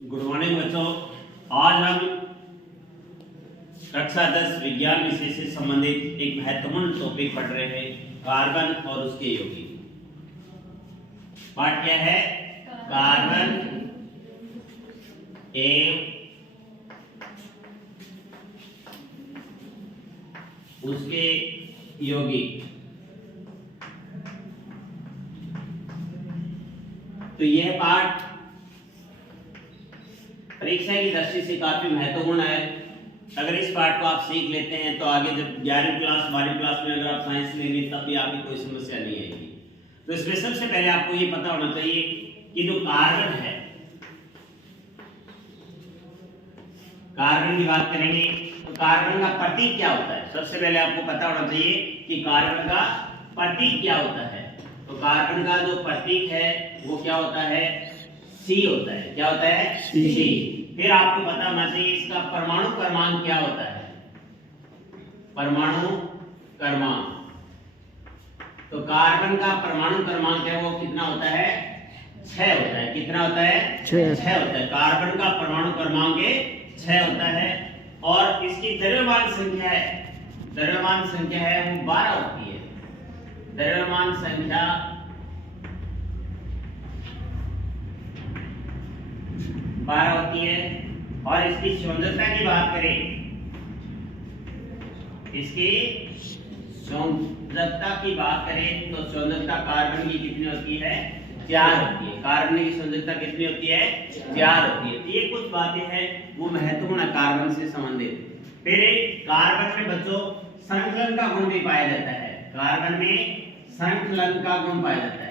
Good morning बच्चों। आज हम कक्षा 10 विज्ञान विषय से संबंधित एक महत्वपूर्ण टॉपिक पढ़ रहे हैं, कार्बन और उसके यौगिक। पाठ क्या है? कार्बन एवं उसके यौगिक। तो यह पाठ परीक्षा की दृष्टि से काफी महत्वपूर्ण है। अगर इस पाठ को आप सीख लेते हैं तो आगे जब 11वीं क्लास 12वीं क्लास में अगर आप साइंस लेंगे तब भी आपकी कोई समस्या नहीं आएगी। तो इसमें सबसे पहले आपको ये पता होना चाहिए कि जो कार्बन है, कार्बन की बात करेंगे तो कार्बन का प्रतीक क्या होता है। सबसे पहले आपको पता होना चाहिए कि कार्बन का प्रतीक क्या होता है। तो कार्बन का जो प्रतीक है वो क्या होता है? C होता है। क्या होता है? C। फिर आपको पता होना चाहिए इसका परमाणु क्रमांक क्या होता है। परमाणु क्रमांक, तो कार्बन का परमाणु क्रमांक है वो कितना होता है? 6 होता है। कितना होता है? 6 होता है। कार्बन का परमाणु क्रमांक 6 होता है। और इसकी द्रव्यमान संख्या है, द्रव्यमान संख्या है वो 12 होती है। द्रव्यमान संख्या 12 होती है। और इसकी संयोजकता की बात करें, इसकी संयोजकता की बात करें तो संयोजकता कार्बन की कितनी होती है? 4 होती है। कार्बन की संयोजकता कितनी होती है? 4 होती है। ये कुछ बातें हैं वो महत्वपूर्ण है कार्बन से संबंधित। फिर कार्बन में बच्चों संकलन का गुण भी पाया जाता है। कार्बन में संकलन का गुण पाया जाता है,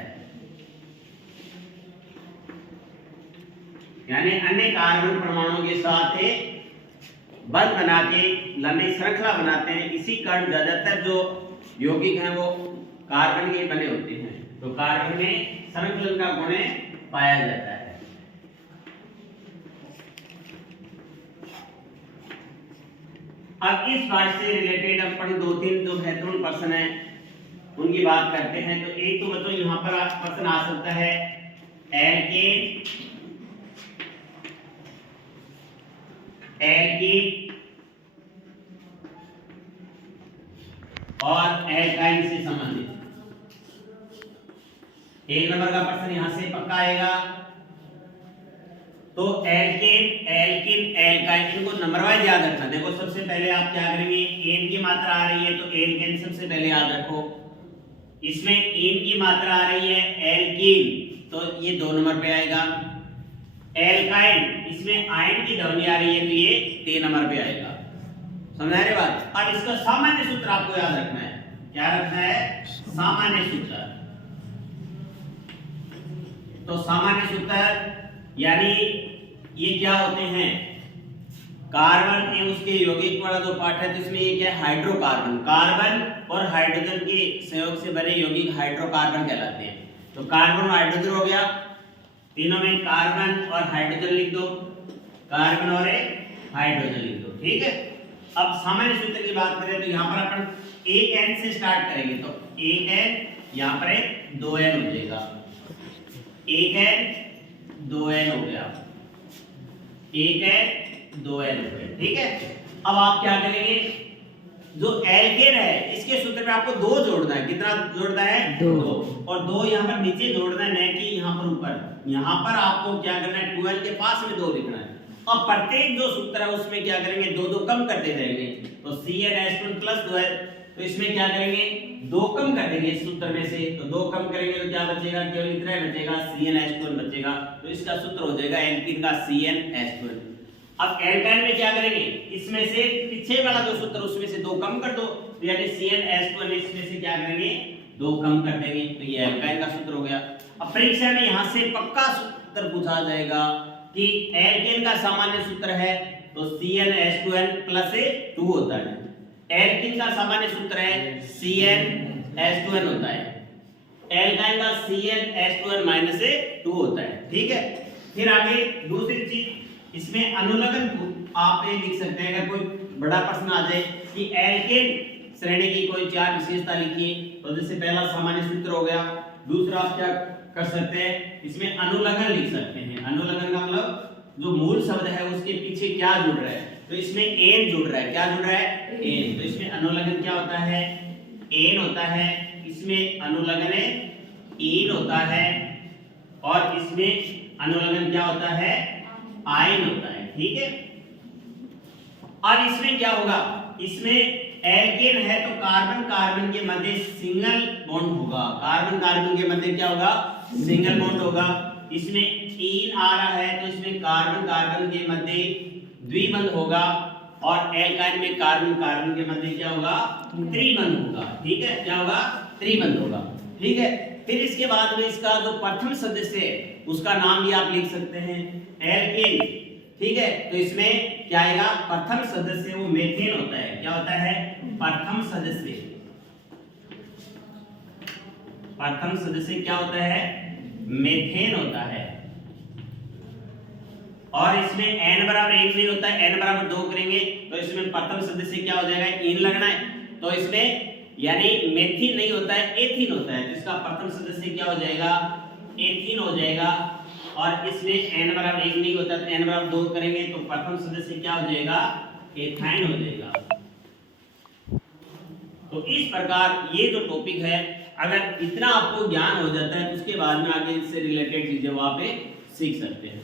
यानी अन्य कार्बन परमाणुओं के साथ बंध बना के लंबी श्रृंखला बनाते हैं। इसी कारण ज्यादातर जो यौगिक हैं वो कार्बन के बने होते हैं। तो कार्बन में संकलन का गुण पाया जाता है। अब इस बात से रिलेटेड अपन 2-3 जो महत्वपूर्ण प्रश्न है उनकी बात करते हैं। तो एक तो बच्चों यहाँ पर प्रश्न आ सकता है एल्केन और एल्काइन से संबंधित। एक नंबर का प्रश्न यहां से पक्का आएगा। तो एल्केन, एल्किन, एल्काइन, इनको नंबर वाइज याद रखना। देखो सबसे पहले आप क्या करेंगे, एन की मात्रा आ रही है तो एल्केन सबसे पहले याद रखो। इसमें एन की मात्रा आ रही है एल्किन, तो ये 2 नंबर पे आएगा। एल्काइन, इसमें आयन की ध्वनि आ रही है तो ये 3 नंबर पे आएगा। समझा रहे बात? अब इसका सामान्य सूत्र आपको याद रखना है। क्या रखना है? सामान्य सूत्र। तो सामान्य सूत्र यानी ये क्या होते हैं? कार्बन एवं उसके यौगिक वाला जो पार्ट है तो इसमें ये क्या है? हाइड्रोकार्बन। कार्बन और हाइड्रोजन के संयोग से बने यौगिक हाइड्रोकार्बन कहलाते हैं। तो कार्बन और हाइड्रोजन हो गया, तीनों में कार्बन और हाइड्रोजन लिख दो, कार्बन और हाइड्रोजन लिख दो। ठीक है। अब सामान्य सूत्र की बात करें तो यहाँ पर अपन 1n से स्टार्ट करेंगे। तो 1n यहाँ पर 2n हो जाएगा। 1n 2n हो गया, 1n 2n हो गया। ठीक है। अब आप क्या करेंगे, जो एल्केन है इसके सूत्र में आपको 2 जोड़ना है। कितना जोड़ना है? 2। और 2 यहाँ पर नीचे जोड़ना है, न कि यहाँ पर ऊपर। यहाँ पर आपको क्या करना है? 12 के पास में 2 लिखना है। अब प्रत्येक जो सूत्र है उसमें क्या करेंगे? 2-2 कम करते जाएंगे। तो CnH2 प्लस 2 है तो इसमें क्या करेंगे? 2 कम कर देंगे इस सूत्र में से। तो 2 कम करेंगे तो क्या बचेगा? केवल इतना ही बचेगा, CnH2 बचेगा। तो इसका सूत्र हो जाएगा एल्कीन का CnH2। अब एल्काइन में क्या करेंगे? इसमें से पीछे वाला जो सूत्र उसमें से 2 कम कर दो, तो यानी CnH2 इसमें से क्या करेंगे? 2 कम कर देंगे। तो ये एल्काइन का सूत्र हो गया। अब परीक्षा में यहां से पक्का सूत्र पूछा जाएगा कि एल्केन का सामान्य सूत्र है तो CnH2n प्लस 2 होता है। एल्कीन का सामान्य सूत्र है CnH2n होता है। एल्काइन का CnH2n माइनस 2 होता है। ठीक है। फिर आगे दूसरी चीज, इसमें अनुलग्न आप ये लिख सकते हैं। अगर कोई बड़ा प्रश्न आ जाए कि एल्केन श्रेणी की कोई 4 विशेषता लिखिए, तो जैसे पहला सामान्य सूत्र हो गया। दूसरा आप क्या कर सकते हैं, इसमें अनुलग्न लिख सकते हैं। अनुलग्न का मतलब जो मूल शब्द है उसके पीछे क्या जुड़ रहा है, तो इसमें एन जुड़ रहा है। क्या जुड़ रहा है? एन। तो इसमें अनुलग्न क्या होता है? एन होता है। इसमें अनुलग्न इन होता है और इसमें अनुलग्न क्या होता है? आयन होता है। ठीक है। अब इसमें क्या होगा? इसमें एल्केन है तो कार्बन कार्बन के मध्य सिंगल बॉन्ड होगा। कार्बन कार्बन के मध्य क्या होगा? सिंगल बॉन्ड होगा। इसमें इन आ रहा है तो इसमें कार्बन कार्बन के मध्य द्विबंध होगा और एल्काइन में कार्बन कार्बन के मध्य क्या होगा? त्रिबंध होगा। ठीक है। क्या होगा? त्रिबंध होगा। ठीक है। फिर इसके बाद में इसका जो प्रथम सदस्य है उसका नाम भी आप लिख सकते हैं, एल्केन। ठीक है। तो इसमें क्या आएगा? प्रथम सदस्य वो मेथेन होता है। क्या होता है? प्रथम सदस्य। प्रथम सदस्य क्या होता है? मेथेन होता है। और इसमें n बराबर 1 नहीं होता है, n बराबर 2 करेंगे तो इसमें प्रथम सदस्य क्या हो जाएगा? इन लगना है। तो इसमें यानी मेथिन नहीं होता है, एथिन होता है। तो इसका प्रथम सदस्य क्या हो जाएगा? एथिन हो जाएगा। और इसमें n बराबर 1 नहीं होता तो n बराबर 2 करेंगे तो प्रथम सदस्य क्या हो जाएगा? एथाइन हो जाएगा। तो इस प्रकार ये जो टॉपिक है, अगर इतना आपको ज्ञान हो जाता है तो उसके बाद में आगे इससे रिलेटेड चीजें वहां पे सीख सकते हैं।